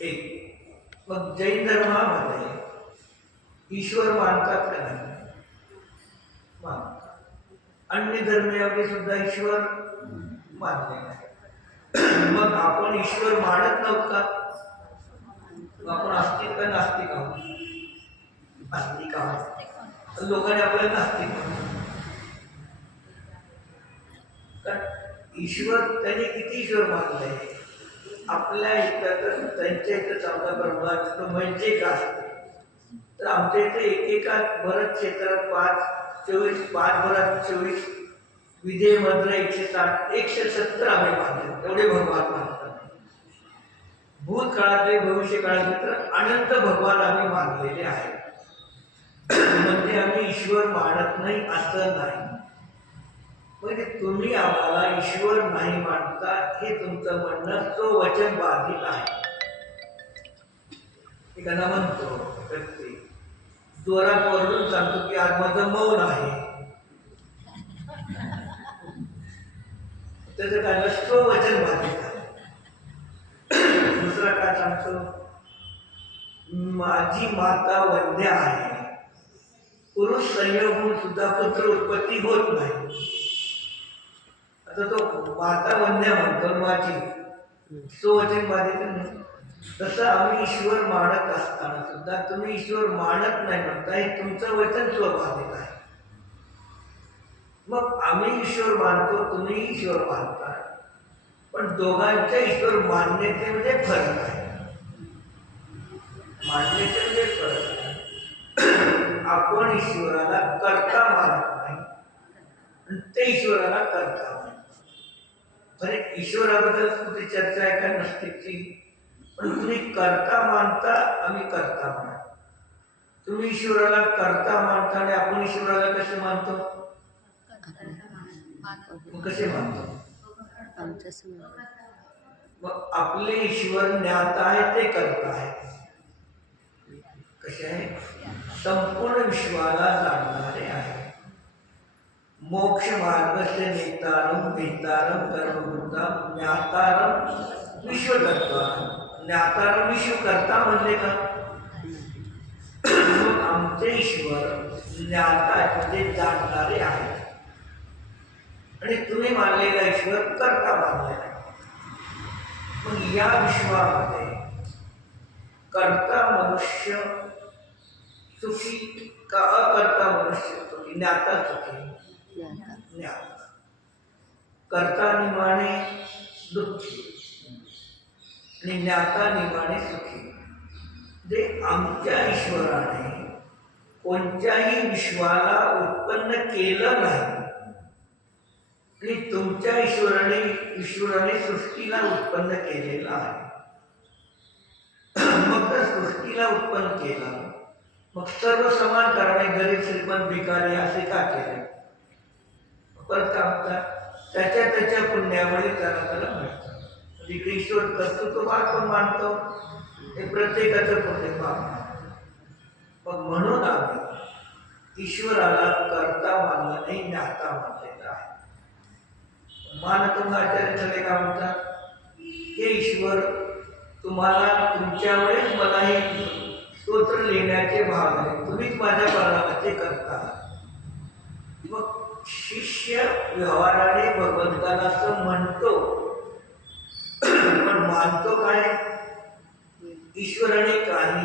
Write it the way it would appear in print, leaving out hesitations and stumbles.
एक मग जैन धर्मामध्ये ईश्वर मानतात का नाही? मानतात. अन्य धर्मियामध्ये सुद्धा ईश्वर मानले नाही. मग आपण ईश्वर मानत नव्हत का? आपण आस्तिक का नास्तिक आहोत? आस्तिक आहोत. लोकांनी आपल्याला नास्तिक म्हणतात. कारण ईश्वर त्यांनी किती ईश्वर मानले? आपल्या इथं तर त्यांच्या इथं चौदा ब्रह्मांड म्हणजे काय असते, तर आमच्या इथे एकेका भरत क्षेत्रात 5 24 विजय मंत्र 160 170 आम्ही मानले. एवढे भगवान मानतात. भूतकाळातले भविष्य काळातले तर अनंत भगवान आम्ही मानलेले आहेत. म्हणजे आम्ही ईश्वर मानत नाही असं नाही. म्हणजे तुम्ही आम्हाला ईश्वर नाही मानता हे तुमचं म्हणणं तो वचन बाधित आहे. एखादा म्हणतो व्यक्ती जोरात वरडून सांगतो की आज माझं मौन आहे, त्याचं काय नसतो वचन बाधित आहे. दुसरा काय सांगतो, माझी माता वंद्य आहे, पुरुष संयोग होऊन सुद्धा पुत्र उत्पत्ती होत नाही. आता तो माता वंद्य म्हणतो माझी, तो वचन बाधित नाही. तसं आम्ही ईश्वर मानत असताना सुद्धा तुम्ही ईश्वर मानत नाही म्हणता, हे तुमचं वचन स्वबाधित आहे. मग आम्ही ईश्वर मानतो, तुम्ही ईश्वर मानता, पण दोघांच्या ईश्वर मान्यतेमध्ये फरक आहे. मान्यतेमध्ये फरक आहे. आपण ईश्वराला कर्ता मानत नाही आणि ते ईश्वराला कर्ता मानतात. अरे ईश्वराबद्दल कुठे चर्चा आहे का नसतेची, पण तुम्ही कर्ता मानता, आम्ही कर्ता मानतो. तुम्ही ईश्वराला कर्ता मानता आणि आपण ईश्वराला कसे मानतो? कसे मानतो? मग आपले ईश्वर ज्ञाता आहे, ते कर्ता आहे. कसे आहे? संपूर्ण विश्वाला जाणणारे आहे. मोक्ष मार्गस्य नेतारम वेतारम कर्मभूताम ज्ञातारम विश्वकर्ता. ज्ञातारम विश्वकर्ता म्हणले का? मग आमचे ईश्वर ज्ञाता म्हणजे जाणणारे आहे आणि तुम्ही मानलेला ईश्वर कर्ता मानलेला आहे. मग या विश्वामध्ये कर्ता मनुष्य सुखी का अकर्ता मनुष्य सुखी? ज्ञाता सुखी. ज्ञाता कर्ता निमाणे दुःखी आणि ज्ञाता निमाणे सुखी. जे आमच्या ईश्वराने कोणत्याही विश्वाला उत्पन्न केलं नाही आणि तुमच्या ईश्वराने सृष्टीला उत्पन्न केलेलं आहे. मग तर सृष्टीला उत्पन्न केलं, मग सर्व समान करणे, गरीब श्रीमंत भिकारी असे का केले? परत काय म्हणतात, त्याच्या पुण्यामुळे त्याला मिळतं. जिकडे ईश्वर कर्तृत्व आपण मानतो हे प्रत्येकाचं पुण्य मानतो. मग म्हणून आम्ही ईश्वराला कर्ता मानलं नाही, ज्ञाता मानलेला आहे. मानतुंगाचार्य सगळे काय म्हणतात, हे ईश्वर तुम्हाला तुमच्यामुळेच मला हे स्तोत्र लिहिण्याचे भाग आहे, तुम्हीच माझ्या प्राणाचे करता. मग शिष्य व्यवहाराने भगवंताला असं म्हणतो, पण मानतो काय? ईश्वराने काही